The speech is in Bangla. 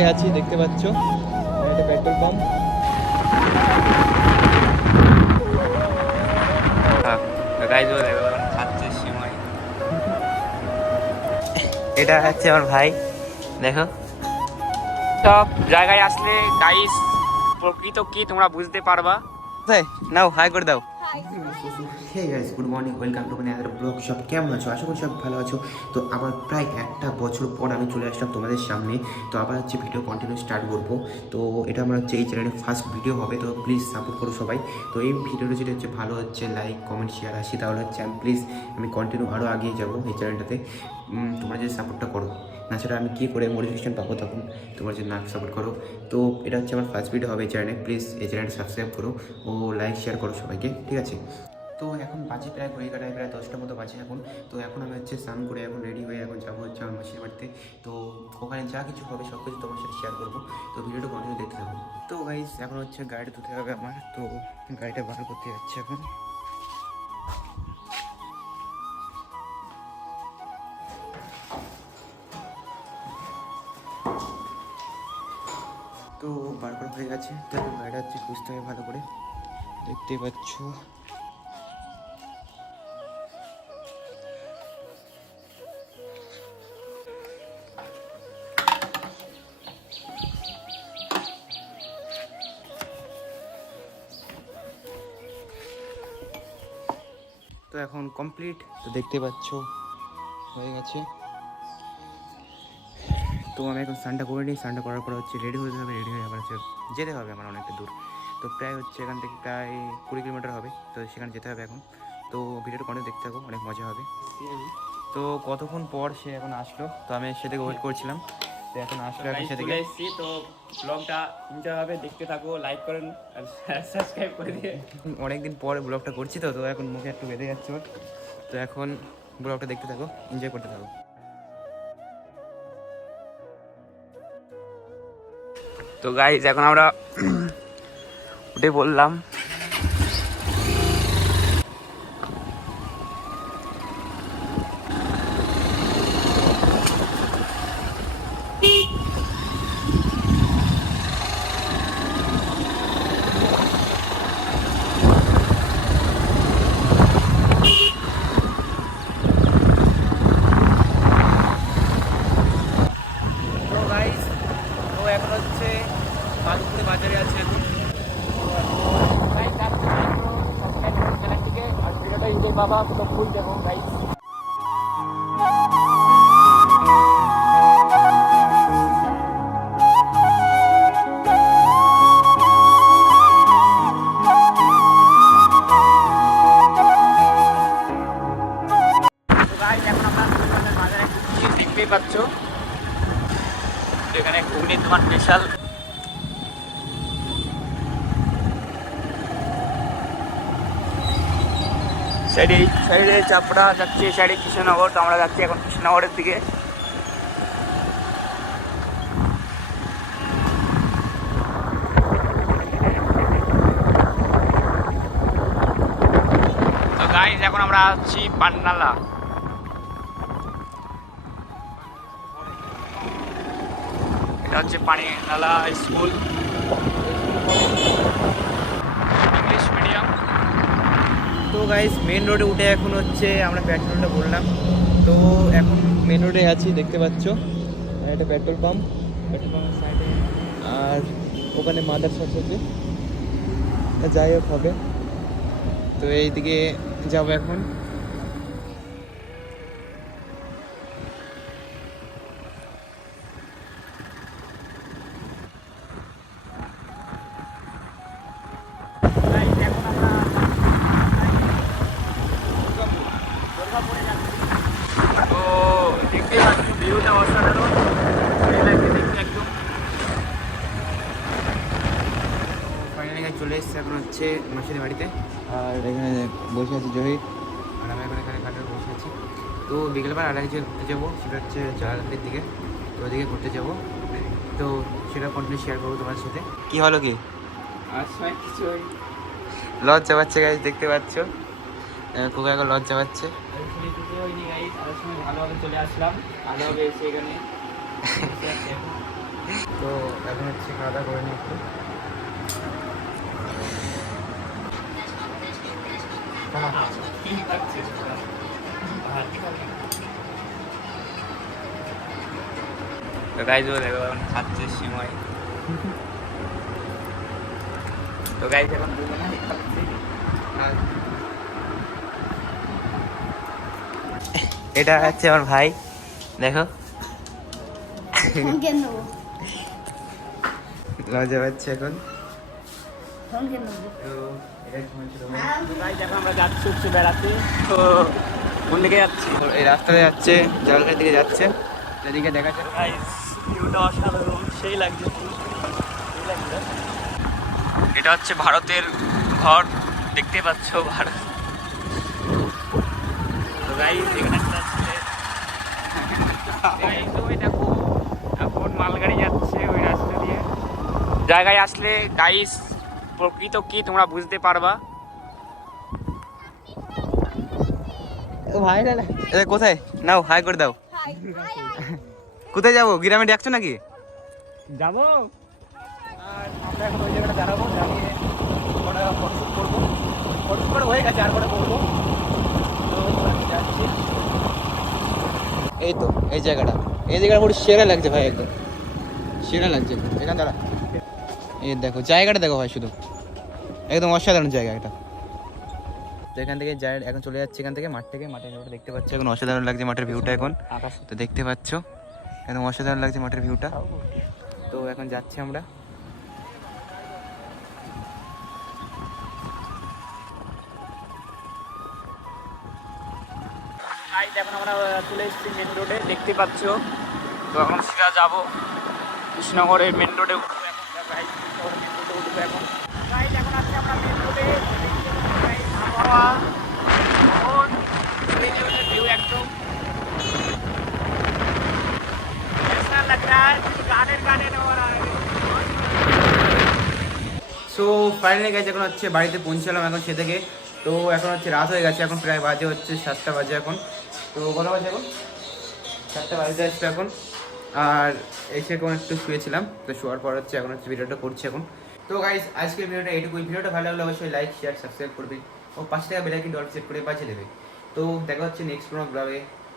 রোডে আছি দেখতে পাচ্ছ। এটা পেট্রোল পাম্প। এটা হচ্ছে আমার ভাই দেখো। সব জায়গায় আসলে গাইস প্রকৃত কি তোমরা বুঝতে পারবা? নাও হাই করে দাও। Hey guys good morning welcome to মানে আদার ব্লগ সব কেমন আছো? আশা করি সব ভালো আছো। তো আবার প্রায় একটা বছর পর আমি চলে আসলাম তোমাদের সামনে। তো আবার হচ্ছে ভিডিও কন্টিনিউ স্টার্ট করব। তো এটা আমার হচ্ছে এই চ্যানেলের ফার্স্ট ভিডিও হবে, তো প্লিজ সাপোর্ট করো সবাই। তো এই ভিডিওটা যদি হচ্ছে ভালো হচ্ছে লাইক কমেন্ট শেয়ার আসি, তাহলে হচ্ছে আমি প্লিজ আমি কন্টিনিউ আরও এগিয়ে যাব এই চ্যানেলটাতে তোমরা যদি সাপোর্টটা করো। না সেটা আমি কী করে মোটিভেশন পাবো তখন? তোমরা যদি না সাপোর্ট করো। তো এটা হচ্ছে আমার ফার্স্ট ভিডিও হবে এই চ্যানেলে প্লিজ এই চ্যানেলটা সাবস্ক্রাইব করো ও লাইক শেয়ার করো সবাইকে। ঠিক আছে? তো এখন বাজে প্রায় ঘড়ি কাটায়, প্রায় দশটার মতো বাজে এখন। তো এখন আমি হচ্ছে স্নান করে এখন রেডি হয়ে এখন যাব হচ্ছে আমার মাসির বাড়িতে। তো ওখানে যা কিছু হবে সব কিছু তোমার সাথে শেয়ার করব। তো ভিডিওটা কন্টিনিউ দেখতে থাকো। তো গাইস এখন হচ্ছে গাড়িটা ধুতে হবে আমার। তো গাড়িটা বার করতে যাচ্ছে এখন। তো বার করা হয়ে গেছে। তো গাড়িটা হচ্ছে খুঁজতে হবে ভালো করে। দেখতে পাচ্ছ। তো এখন কমপ্লিট তো দেখতে পাচ্ছ হয়ে গেছে। তো আমি এখন স্নানটা করে নিই। স্নানটা করার পর হচ্ছে রেডি হতে হবে রেডি হয়ে আবার হচ্ছে যেতে হবে আমার অনেকটা দূর। তো প্রায় হচ্ছে এখান থেকে প্রায় কুড়ি কিলোমিটার হবে তো সেখানে যেতে হবে এখন। তো ভিডিওটা কন্টিনিউ দেখতে থাকো অনেক মজা হবে। তো কতক্ষণ পর সে এখন আসলো? তো আমি সেটাকে ওয়েট করছিলাম। তো এখন আসলো থেকে এসেছি। তো ব্লগটা এনজয় হবে দেখতে থাকো লাইক করেন আর সাবস্ক্রাইব করে দিয়ে। অনেকদিন পরে ব্লগটা করছি তো তো এখন মুখে একটু বেঁধে যাচ্ছে তো এখন ব্লগটা দেখতে থাকো এনজয় করতে থাকো। তো গাইজ এখন আমরা উঠে বললাম তো গাইস তো এখন হচ্ছে মাধবপুরে বাজারে আছে এখন বাবা তো ফুল দেখো গাইজ সাইডে সাইডে চাপড়া যাচ্ছে সাইডে কৃষ্ণনগর, তো আমরা যাচ্ছি এখন কৃষ্ণনগরের দিকে। গাইজ এখন আমরা আছি পান্নালা। এটা হচ্ছে পানি নালা স্কুল। গাইস মেন রোডে উঠে এখন হচ্ছে আমরা পেট্রোলটা বললাম তো এখন মেন রোডে আছি, দেখতে পাচ্ছ। এটা পেট্রোল পাম্প পেট্রোল পাম্পের সাইডে আর ওখানে মাদার আছে। যাই হোক, হবে। তো এইদিকে যাব এখন এখন আমরা দুর্গাপুরে যাচ্ছি তো দেখতেই পাচ্ছ ভিউটা অসাধারণ এই লাগছে দেখতে একদম ফাইনালি চলে এসেছে এখন হচ্ছে মাসির বাড়িতে। আর এখানে বসে আছি জহির। আর আমি এখন এখানে কাটার বসে আছি তো বিকেলবেলা আর এক জায়গায় ঘুরতে যাব সেটা হচ্ছে জলাঘাটের দিকে তো ওদিকে ঘুরতে যাব। তো সেটা কন্টিনিউ শেয়ার করব তোমার সাথে। কি হলো কি? আর কিছু লজ্জা পাচ্ছে গাইস দেখতে পাচ্ছ? কোকা এখন লজ্জা পাচ্ছে। তো এখন হচ্ছে খাওয়া দাওয়া করে নিই একটু। তো গাইজ ও দেখো এখন খাচ্ছে সিমাই। তো গাইজ এখন দুজনে খাচ্ছি। এটা হচ্ছে আমার ভাই। দেখো। ফোন কেন লজা পাচ্ছে এখন। ফোন কেন নেব তো এটা ঘুমাচ্ছিল ভাই আমরা যাচ্ছি হচ্ছে বেড়াতে। তো কোন দিকে যাচ্ছি? এই রাস্তাতে যাচ্ছে দিকে যাচ্ছে। এদিকে দেখা যাচ্ছে অসাধারণ সেই লাগছে। এটা হচ্ছে ভারতের ঘর দেখতে পাচ্ছ ভারত। গাইস এখানে ছেলে গাইস ওই দেখো এখন মালগাড়ি যাচ্ছে ওই রাস্তা দিয়ে। জায়গায় আসলে গাইস প্রকৃত কি তোমরা বুঝতে পারবা? ভাই কোথায়? নাও হাই করে দাও। কোথায় যাব? গ্রামে ডাকছো নাকি? যাব। আর আমরা এখন ওই জায়গাটা দাঁড়াবো দাঁড়িয়ে ওটা ফটোশুট করব। ফটোশুট করে হয়ে গেছে আর কটা করব যাচ্ছি এই তো এই জায়গাটা। এই জায়গাটা পুরো সেরা লাগছে ভাই একদম। সেরা লাগছে এখানে দাঁড়া। এই দেখো জায়গাটা দেখো ভাই শুধু। একদম অসাধারণ জায়গা এটা। তো এখান থেকে যাই এখন চলে যাচ্ছে এখান থেকে মাঠ থেকে মাঠের ভিউটা দেখতে পাচ্ছ। এখন অসাধারণ লাগছে মাঠের ভিউটা এখন। তো দেখতে পাচ্ছ একদম অসাধারণ লাগছে মাঠের ভিউটা। তো এখন যাচ্ছি আমরা। চলে এসেছি মেন রোডে দেখতে পাচ্ছ। তো এখন সেটা যাব। কৃষ্ণনগরের মেন রোডে উঠবো সো ফাইনালি গেছে এখন হচ্ছে বাড়িতে পৌঁছালাম এখন সে থেকে। তো এখন হচ্ছে রাত হয়ে গেছে, এখন প্রায় বাজে হচ্ছে সাতটা বাজে এখন। তো ঘরে বাজে এখন? চারটে বাজে আসবে এখন। আর এসে এখন একটু শুয়েছিলাম, তো শোয়ার পর হচ্ছে এখন হচ্ছে ভিডিওটা করছি এখন। তো গাইজ আজকের ভিডিওটা এইটুকুই। ভিডিওটা ভালো লাগলে অবশ্যই লাইক শেয়ার সাবস্ক্রাইব করবে। ও পাঁচ টাকা বেলাইকিন ডল সেট করে পাঠিয়ে দেবে। তো দেখা হচ্ছে নেক্সট কোনো ব্লগে